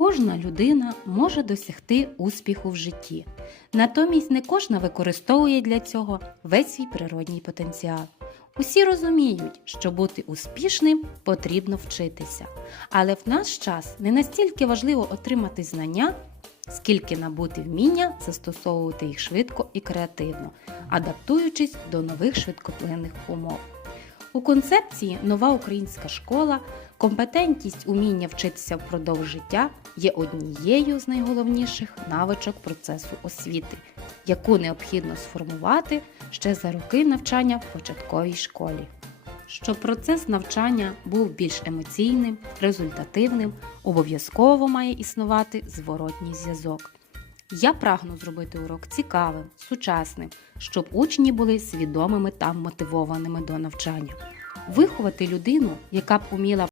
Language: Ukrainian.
Кожна людина може досягти успіху в житті. Натомість не кожна використовує для цього весь свій природній потенціал. Усі розуміють, що бути успішним потрібно вчитися. Але в наш час не настільки важливо отримати знання, скільки набути вміння застосовувати їх швидко і креативно, адаптуючись до нових швидкоплинних умов. У концепції нова українська школа компетентність уміння вчитися впродовж життя є однією з найголовніших навичок процесу освіти, яку необхідно сформувати ще за роки навчання в початковій школі. Щоб процес навчання був більш емоційним, результативним, обов'язково має існувати зворотній зв'язок. Я прагну зробити урок цікавим, сучасним, щоб учні були свідомими та мотивованими до навчання. Виховати людину, яка б уміла